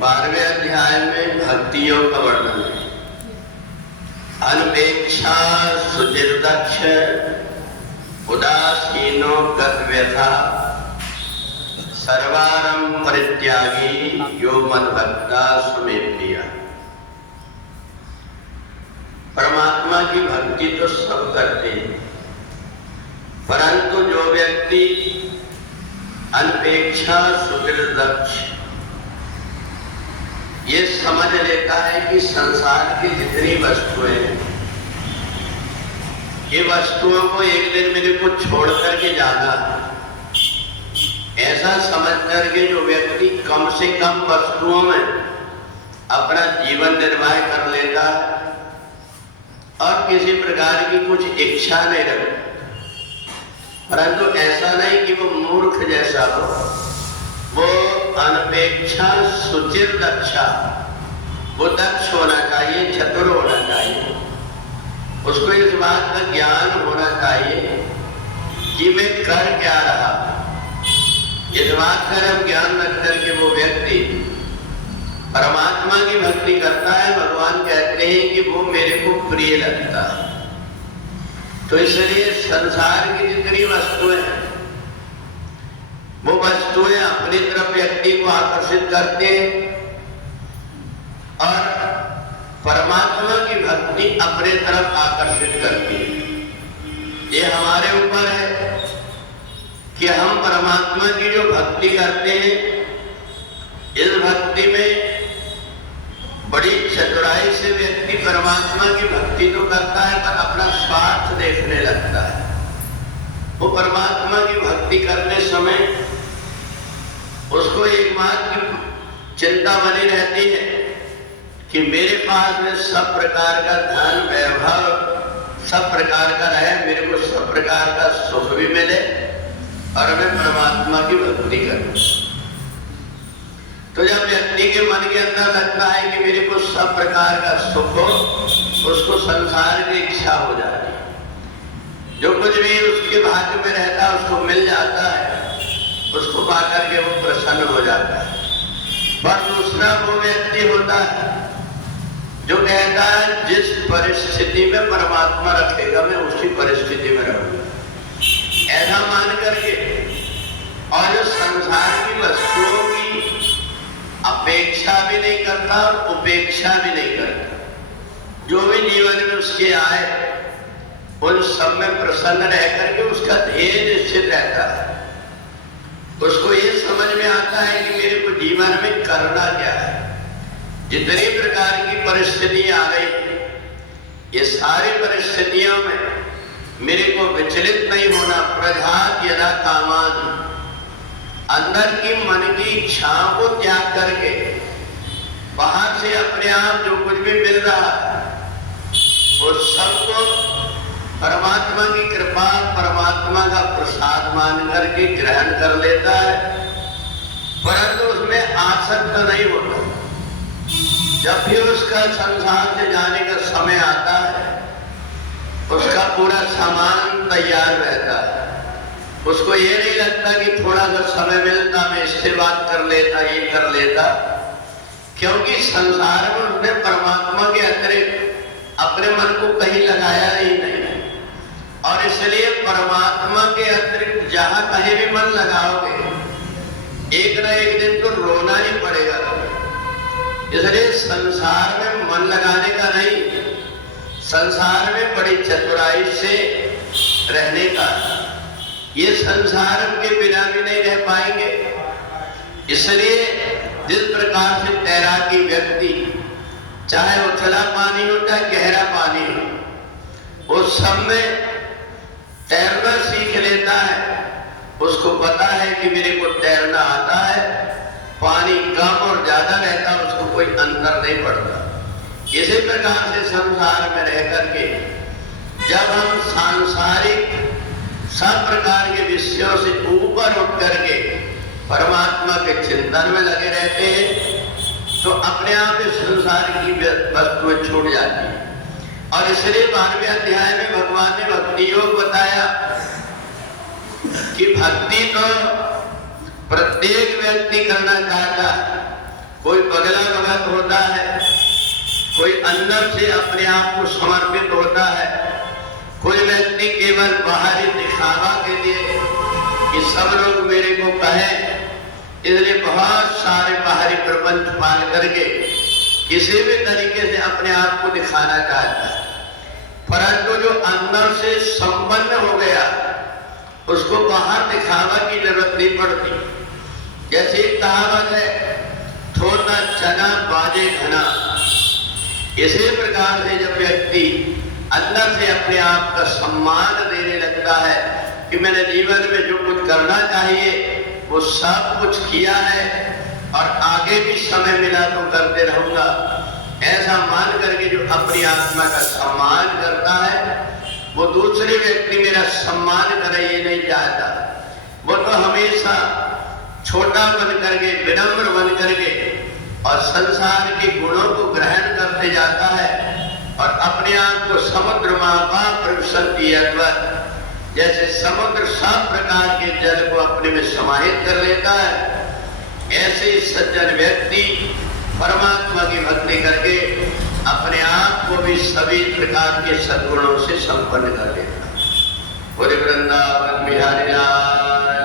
12वें अध्याय में भक्ति योग का वर्णन है। अनपेक्षा सुचिर्दक्ष उदासीनो गतव्यथा सर्वारंभ परित्यागी यो मद्भक्ता समेप्य। परमात्मा की भक्ति तो सब करते हैं, परंतु जो व्यक्ति अनपेक्षा सुचिर्दक्ष ये समझ लेता है कि संसार की जितनी वस्तुएं हैं, ये वस्तुओं को एक दिन मेरे को छोड़ करके जाना, ऐसा समझ करके जो व्यक्ति कम से कम वस्तुओं में अपना जीवन निर्वाह कर लेता और किसी प्रकार की कुछ इच्छा नहीं रखता, परंतु ऐसा नहीं कि वो मूर्ख जैसा हो, वो अनपेक्षा सुचिर दक्षा, वो दक्ष होना चाहिए, चतुर होना चाहिए। उसको इस बात का ज्ञान होना चाहिए कि मैं कर क्या रहा। इस बात का जब ज्ञान रख करके वो व्यक्ति परमात्मा की भक्ति करता है, भगवान कहते हैं कि वो मेरे को प्रिय लगता है। तो इसलिए संसार की जितनी वस्तुएं हैं, वो वस्तुएं अपनी तरफ व्यक्ति को आकर्षित करते हैं और परमात्मा की भक्ति अपने तरफ आकर्षित करती है। ये हमारे ऊपर है कि हम परमात्मा की जो भक्ति करते हैं, इस भक्ति में बड़ी चतुराई से व्यक्ति परमात्मा की भक्ति तो करता है, पर अपना स्वार्थ देखने लगता है। वो परमात्मा की भक्ति करने समय उसको एक बात की चिंता बनी रहती है कि मेरे पास में सब प्रकार का धन वैभव सब प्रकार का रहे, मेरे को सब प्रकार का सुख भी मिले और मैं परमात्मा की भक्ति करूं। तो जब व्यक्ति के मन के अंदर लगता है कि मेरे को सब प्रकार का सुख हो, उसको संसार की इच्छा हो जाती है। जो कुछ भी उसके भाग्य में रहता है उसको मिल जाता है, उसको पाकर के वो प्रसन्न हो जाता है। पर दूसरा वो व्यक्ति होता है जो कहता है जिस परिस्थिति में परमात्मा रखेगा मैं उसी परिस्थिति में रहूंगा, ऐसा मान करके, और जो संसार की वस्तुओं की अपेक्षा भी नहीं करता और उपेक्षा भी नहीं करता। जो भी जीवन में उसके आए उन सब में प्रसन्न रह करके उसका ध्येय निश्चित रहता है। उसको ये समझ में आता है कि मेरे को जीवन में करना क्या है। जितनी प्रकार की परिस्थितियां आ गई, ये सारी परिस्थितियों में मेरे को विचलित नहीं होना। प्रजात यदा कामान, अंदर की मन की इच्छाओं को त्याग करके बाहर से अपने आप जो कुछ भी मिल रहा है वो सबको परमात्मा की कृपा, परमात्मा का प्रसाद मान करके ग्रहण कर लेता है, परंतु उसमें आसक्त नहीं होता। जब भी उसका संसार से जाने का समय आता है, उसका पूरा सामान तैयार रहता है। उसको ये नहीं लगता कि थोड़ा सा समय मिलता मैं इससे बात कर लेता, ये कर लेता, क्योंकि संसार में उसने परमात्मा के अतिरिक्त अपने मन को कहीं लगाया ही नहीं। और इसलिए परमात्मा के अतिरिक्त जहां कहीं भी मन लगाओगे, एक न एक दिन तो रोना ही पड़ेगा। इसलिए संसार में मन लगाने का नहीं, संसार में बड़ी चतुराई से रहने का। ये संसार के बिना भी नहीं रह पाएंगे। इसलिए जिस प्रकार से तैराकी व्यक्ति, चाहे उथला पानी हो चाहे गहरा पानी हो, उस सब में तैरना सीख लेता है। उसको पता है कि मेरे को तैरना आता है, पानी कम और ज्यादा रहता है, उसको कोई अंतर नहीं पड़ता। इसी प्रकार से संसार में रह करके जब हम सांसारिक सब प्रकार के विषयों से ऊपर उठ करके परमात्मा के चिंतन में लगे रहते हैं, तो अपने आप इस संसार की वस्तुएं छूट जाती है। और इसलिए 12वें अध्याय में भगवान ने भक्ति योग बताया कि भक्ति तो प्रत्येक व्यक्ति करना चाहता है, कोई बगला भगत होता है, कोई अंदर से अपने आप को समर्पित होता है, कोई व्यक्ति केवल बाहरी दिखावा के लिए कि सब लोग मेरे को कहें, इसलिए बहुत सारे बाहरी प्रपंच पाल करके किसी भी तरीके से अपने आप को दिखाना चाहता है। परंतु जो अंदर से संपन्न हो गया उसको बाहर दिखावा की जरूरत नहीं पड़ती। जैसे कहावत है, थोड़ा चना बाजे घना। इसी प्रकार से जब व्यक्ति अंदर से अपने आप का सम्मान देने लगता है कि मैंने जीवन में जो कुछ करना चाहिए वो सब कुछ किया है और आगे भी समय मिला तो करते रहूंगा, ऐसा मान करके जो अपनी आत्मा का सम्मान करता है वो दूसरे व्यक्ति मेरा सम्मान करे ये नहीं चाहता। वो तो हमेशा छोटा बन करके, विनम्र बन करके और संसार के गुणों को ग्रहण करते जाता है और अपने आप को समुद्र मापा प्रविशन्ति यद्वत्, जैसे समुद्र सब प्रकार के जल को अपने में समाहित कर लेता है, ऐसे सज्जन व्यक्ति परमात्मा की भक्ति करके अपने आप को भी सभी प्रकार के सद्गुणों से संपन्न कर लेता है। पूरे वृंदावन बिहारी लाल